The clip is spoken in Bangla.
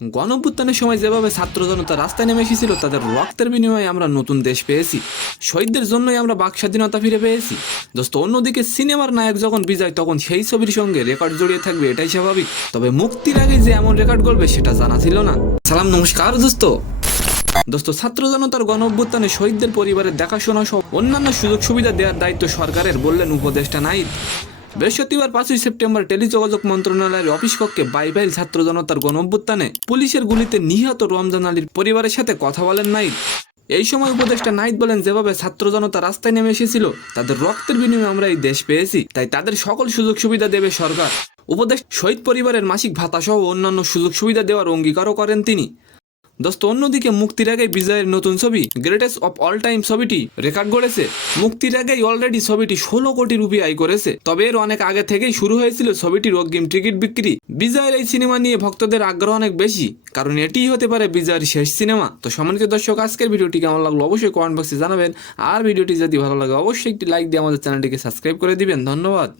গণঅভ্যুত্থানের সময় যেভাবে ছাত্র জনতা রাস্তায় নেমে এসেছিল, তাদের রক্তের বিনিময়ে আমরা নতুন দেশ পেয়েছি। শহীদদের জন্যই আমরা বাক স্বাধীনতা ফিরে পেয়েছি। দোস্ত, অন্যদিকে সিনেমার নায়ক যখন বিজয়, তখন সেই ছবির সঙ্গে রেকর্ড জড়িয়ে থাকবে, এটাই স্বাভাবিক। তবে মুক্তির আগে যে এমন রেকর্ড করবে সেটা জানা ছিল না। সালাম, নমস্কার দোস্ত, ছাত্র জনতার গণঅভ্যুত্থানে শহীদদের পরিবারের দেখাশোনা সহ অন্যান্য সুযোগ সুবিধা দেওয়ার দায়িত্ব সরকারের, বললেন উপদেষ্টা নাহিদ। বৃহস্পতিবার 5ই সেপ্টেম্বর টেলিযোগাযোগ মন্ত্রণালয়ের অফিস কক্ষে বাইবাইল ছাত্র জনতার গণঅভ্যুত্থানে পুলিশের গুলিতে নিহত রমজান আলীর পরিবারের সাথে কথা বলেন নাহিদ। এই সময় উপদেষ্টা নাহিদ বলেন, যেভাবে ছাত্র জনতা রাস্তায় নেমে এসেছিল, তাদের রক্তের বিনিময়ে আমরা এই দেশ পেয়েছি, তাই তাদের সকল সুযোগ সুবিধা দেবে সরকার। উপদেষ্টা শহীদ পরিবারের মাসিক ভাতা সহ অন্যান্য সুযোগ সুবিধা দেওয়ার অঙ্গীকারও করেন তিনি। দোস্ত, অন্যদিকে মুক্তির আগে বিজয়ের নতুন ছবি গ্রেটেস্ট অফ অল টাইম ছবিটি রেকর্ড গড়েছে। মুক্তির আগেই অলরেডি ছবিটি 16 কোটি রুপি আয় করেছে। তবে এর অনেক আগে থেকেই শুরু হয়েছিল ছবিটির অগ্রিম টিকিট বিক্রি। বিজয়ের এই সিনেমা নিয়ে ভক্তদের আগ্রহ অনেক বেশি, কারণ এটিই হতে পারে বিজয়ের শেষ সিনেমা। তো সম্মানিত দর্শক, আজকের ভিডিওটি কেমন লাগলো অবশ্যই কমেন্ট বক্সে জানাবেন। আর ভিডিওটি যদি ভালো লাগে অবশ্যই একটি লাইক দিয়ে আমাদের চ্যানেলটিকে সাবস্ক্রাইব করে দিবেন। ধন্যবাদ।